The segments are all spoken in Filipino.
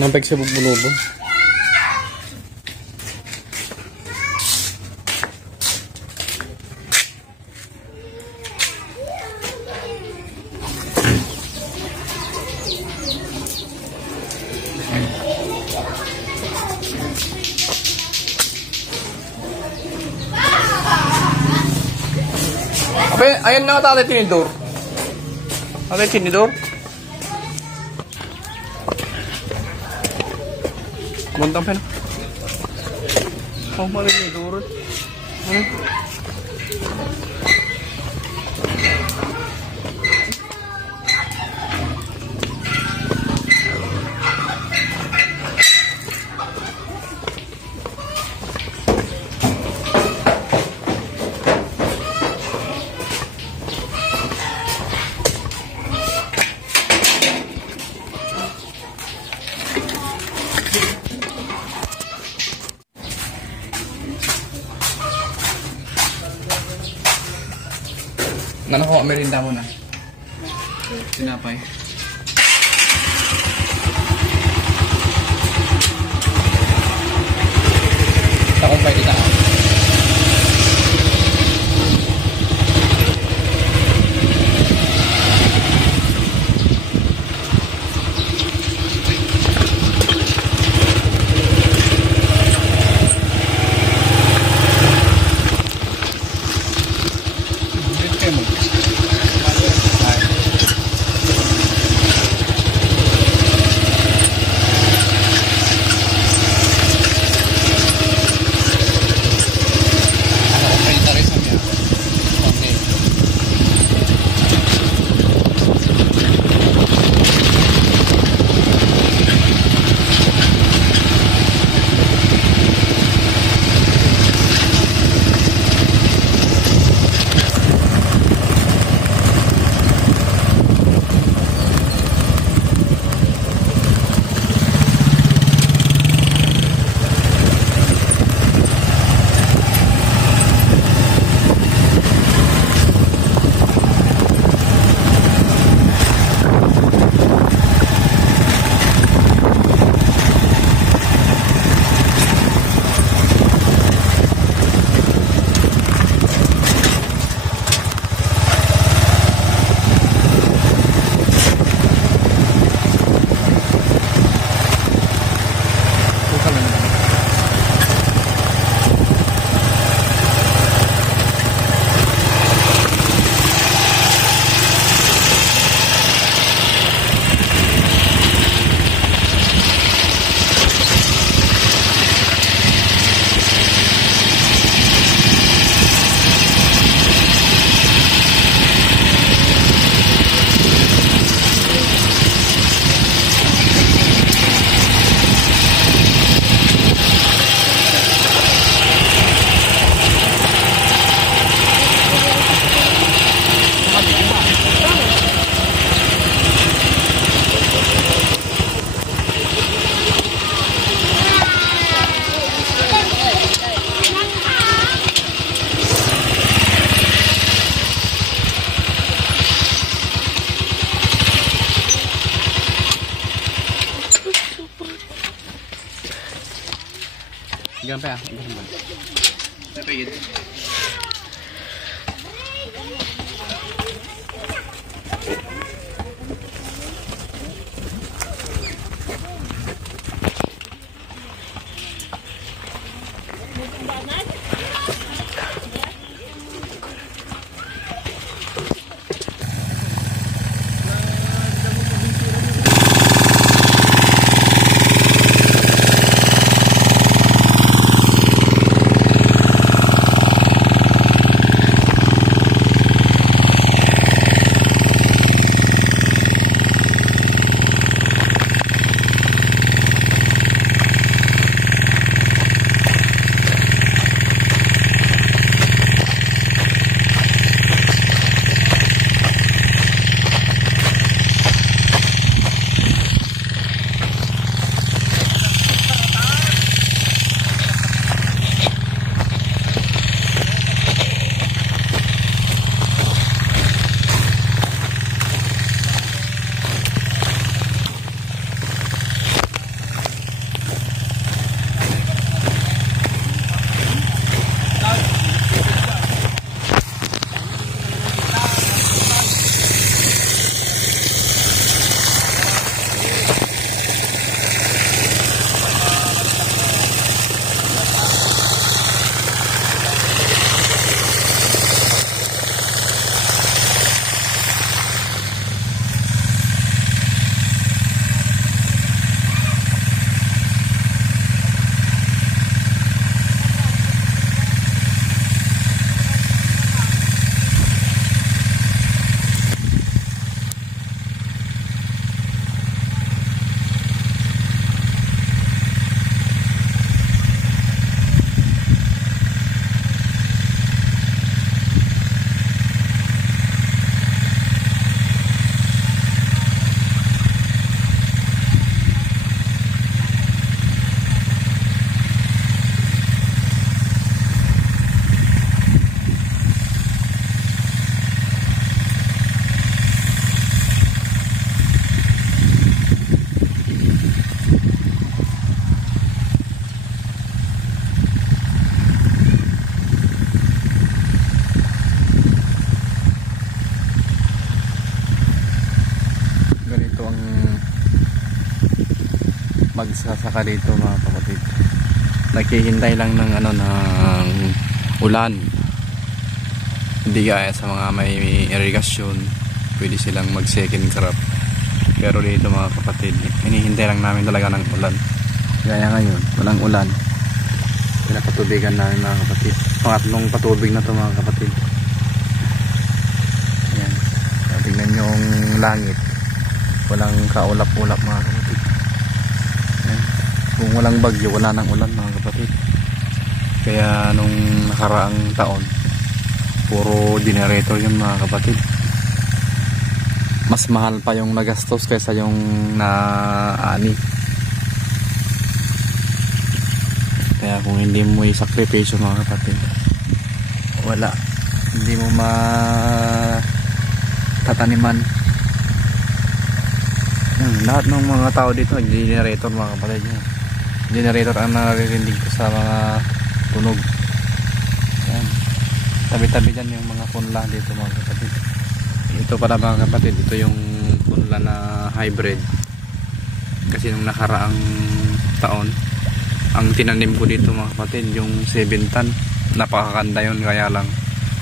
Nampag sa bugbulobo. Ayan na tatay tinidor. Tatay tinidor. Montang pa na. Oh, mali tinidor. Nanakuha, merinda mo na. Sinapay. Takumpay kita. Jangan pa. Sampai gitu. magsasaka dito mga kapatid. Naghihintay lang ng ng ulan. Hindi gaya sa mga may irrigation, pwede silang mag second crop. Pero dito mga kapatid, hinihintay lang namin talaga ng ulan. Gaya ngayon, walang ulan. Pinapatubigan namin mga kapatid. Pangatlong patubig na to mga kapatid. Ayan. Tingnan nyo yung langit. Walang kaulap-ulap mga kapatid. Ayan. Kung walang bagyo, wala nang ulan mga kapatid. Kaya nung nakaraang taon, puro generator yun mga kapatid. Mas mahal pa yung nagastos kaysa yung naani. Kaya kung hindi mo isakripisyo mga kapatid, wala, hindi mo matataniman. Lahat ng mga tao dito nag-generator mga kapatid. Generator ang naririnig ko sa mga tunog. Yan. Tabi-tabi dyan yung mga punla dito mga kapatid. Ito pala mga kapatid, ito yung punla na hybrid. Kasi nung nakaraang taon, ang tinanim ko dito mga kapatid, yung 7 ton. Napakaganda yun, kaya lang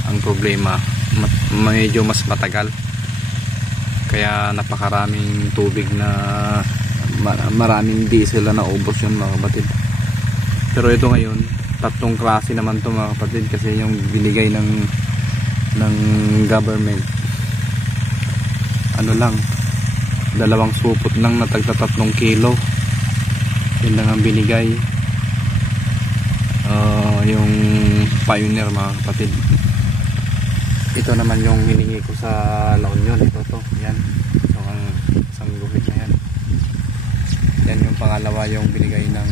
ang problema, medyo mas matagal. Kaya napakaraming tubig na maraming diesel na naubos yun mga kapatid. Pero ito ngayon, tatlong klase naman to mga kapatid, kasi yung binigay ng government, ano lang, 2 supot lang na tagta 3 kilo. Yun lang ang binigay. Yung Pioneer mga kapatid. Ito naman yung hiningi ko sa La Union. Ito to, yan. Ito ang isang guhit na yan. Yan yung pangalawa yung binigay ng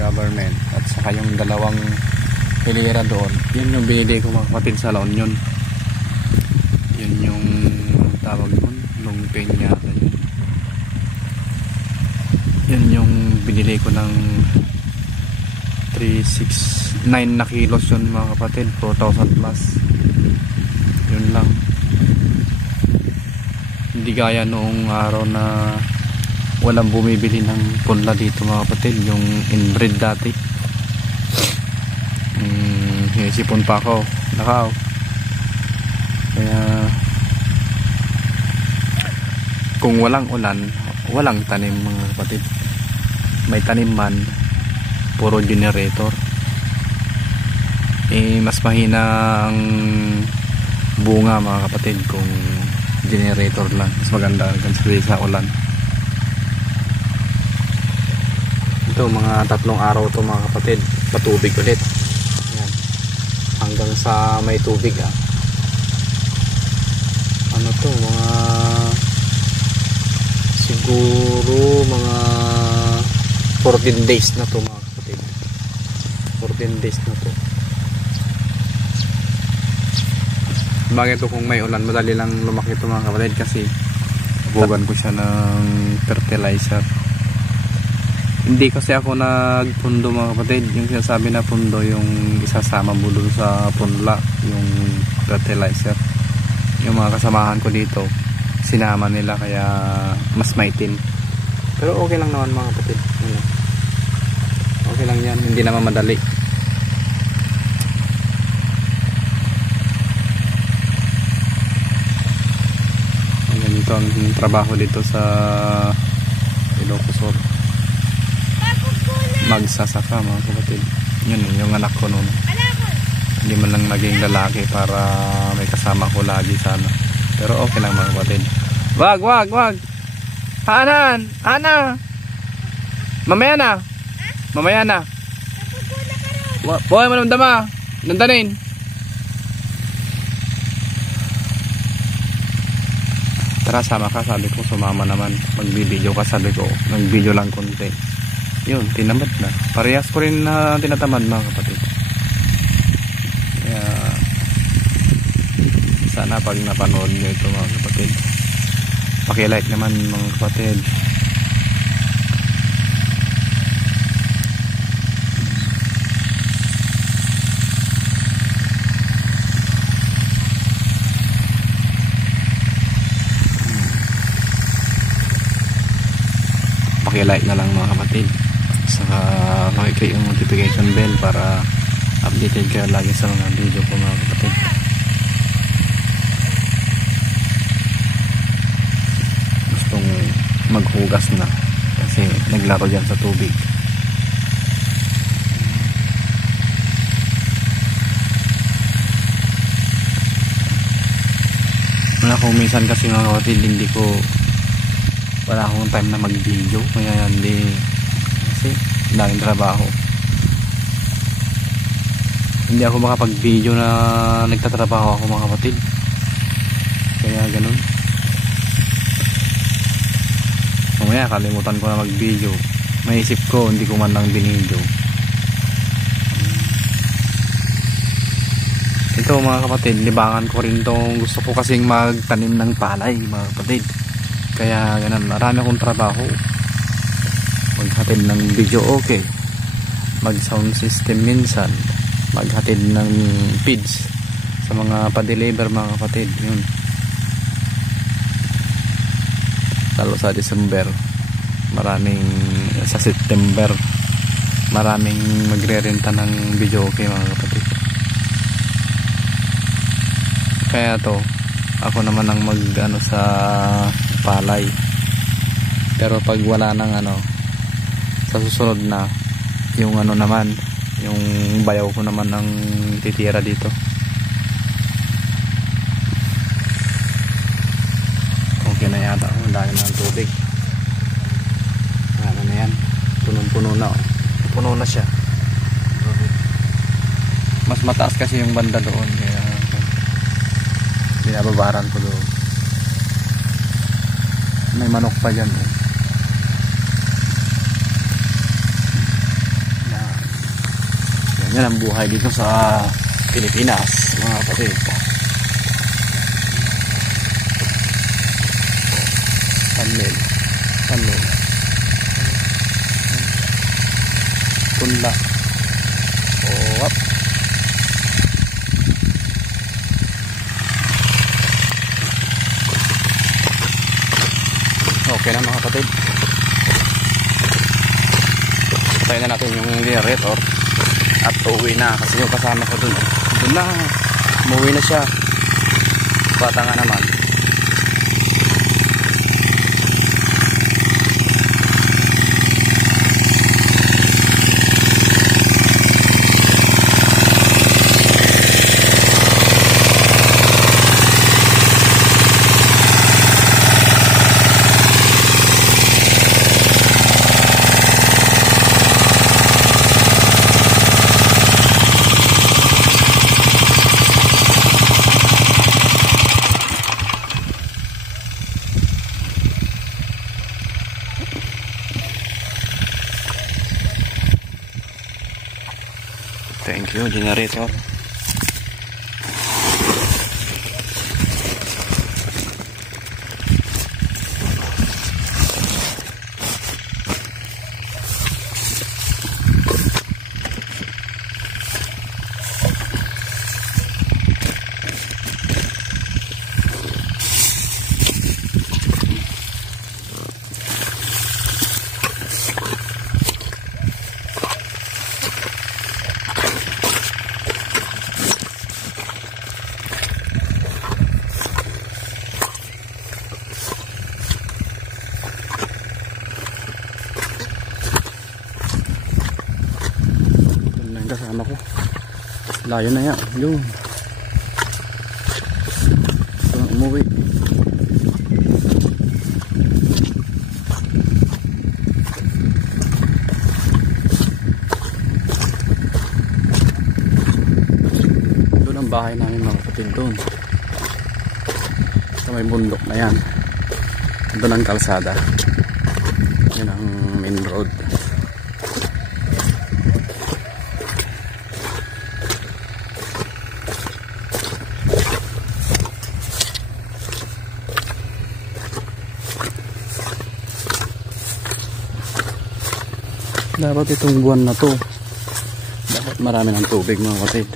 government. At saka yung 2 hilera doon, yun yung binigay ko mga kapatid sa La Union. Yun yung tawag doon, Long Peña. Yun yung binili ko ng 369 na kilos yun mga kapatid, 4,000 plus. Yun lang. Hindi gaya noong araw na walang bumibili ng punla dito mga kapatid, yung inbreed dati. Sipon pa ako, nakaw. Kaya kung walang ulan, walang tanim mga kapatid. May tanim man, puro generator. Mas mahina ang bunga mga kapatid kung generator lang. Mas maganda kasi sa ulan. Ito mga 3 araw to mga kapatid, patubig ulit. Ayan. Hanggang sa may tubig ano to, mga siguro mga 14 days na to mga kapatid. 14 days na to. Bakit to kung may ulan, madali lang lumaki ito mga kapatid, kasi bugan ko siya ng fertilizer. Hindi kasi ako nagpundo mga kapatid. Yung sinasabi na pundo, yung isasama mo dun sa punla, yung fertilizer. Yung mga kasamahan ko dito, sinama nila, kaya mas maitim. Pero okay lang naman mga kapatid. Okay lang yan, hindi naman madali. Ganito ang trabaho dito sa Ilocos Sur. Magsasaka mga kapatid. Yun yung anak ko noon. Hindi man lang naging lalaki para may kasama ko lagi sana. Pero okay lang mga kapatid. Wag! Hanan! Ana! Mamaya na! Mamaya na! Boy, manamdama! Nandanin! Tara, sama ka, sabi ko. Sumama naman. Magbibideo ka, sabi ko. Nag-video lang konti. Yun, tinamad na. Parehas ko rin na tinatamad mga kapatid. Kaya sana pag napanood nyo ito mga kapatid, paki-like naman mga kapatid. paki-like na lang mga kapatid, saka paki-click yung notification bell para updated kayo lagi sa mga video ko mga kapatid. Gustong maghugas na kasi naglaro dyan sa tubig. Kung minsan kasi mga kapatid wala akong time na mag video, kaya hindi, kasi daming trabaho, hindi ako makapag video na nagtatrabaho ako mga kapatid, kaya ganun. Mamaya kalimutan ko na mag video, maisip ko hindi ko man lang binidyo. Ito mga kapatid, libangan ko rin tong gusto ko kasing magtanim ng palay mga kapatid. Kaya ganun, marami akong trabaho. Maghatid ng video okay, mag sound system minsan, maghatid ng feeds sa mga pa-deliver mga kapatid. Yun. Lalo sa December, sa September, maraming magre-renta ng video okay mga kapatid. Kaya to, ako naman ang mag sa palay. Pero pag wala nang sa susunod na yung naman, yung bayaw ko naman ang titira dito. Okay na yata, ang dami ng tubig. Ano na yan, punong-puno na. Puno na siya. Mas mataas kasi yung banda doon, kaya binababaran ko doon. May manok pa dyan. Yan ang buhay dito sa Pilipinas mga kapatid. Panmel punla. Wap. Okay na mga kapatid, tayo na natin yung generator at uuwi na kasi yung kasama ko dun na, umuwi na siya, bata nga naman. Thank you, generator. Kasama ko layo na yan, yun umuwi. Doon ang bahay namin mga kapatid, doon sa may bundok na yan, doon ang kalsada, yun ang main road. Dapat itong buwan na to, dapat marami ng tubig mga kapatid.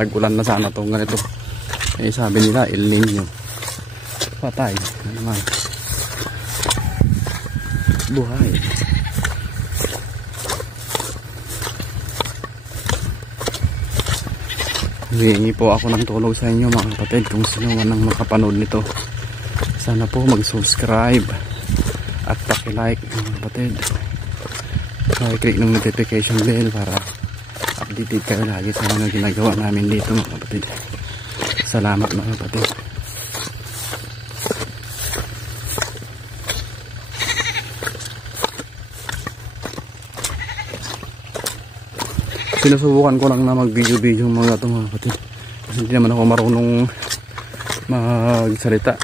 Tag-ulan na sana itong ganito. Eh sabi nila El Niño. Patay na naman. Buhay. Hihingi po ako ng tulong sa inyo mga kapatid kung sino man ang makapanood nito. Sana po mag-subscribe at paki-like mga kapatid. I-click ng notification bell para updated kayo lagi sa mga ginagawa namin dito mga kapatid. Salamat mga kapatid. Sinusubukan ko lang na mag-video mga ito mga kapatid. Kasi hindi naman ako marunong magsalita.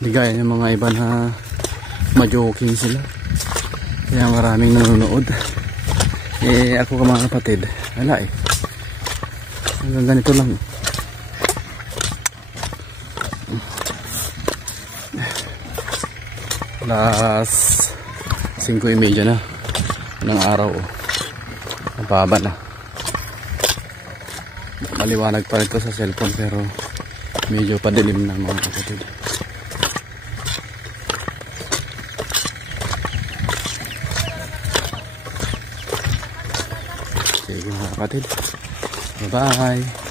Hindi gaya ng mga iba na ma-joking sila. Kaya maraming nanonood. Eh ako mga kapatid, wala eh. Hanggang ganito lang. Alas 5:30 na ng araw. Mababa na. Maliwanag pa rin ito sa cellphone pero medyo padilim na mga kapatid. Sige mga kapatid. Bye bye.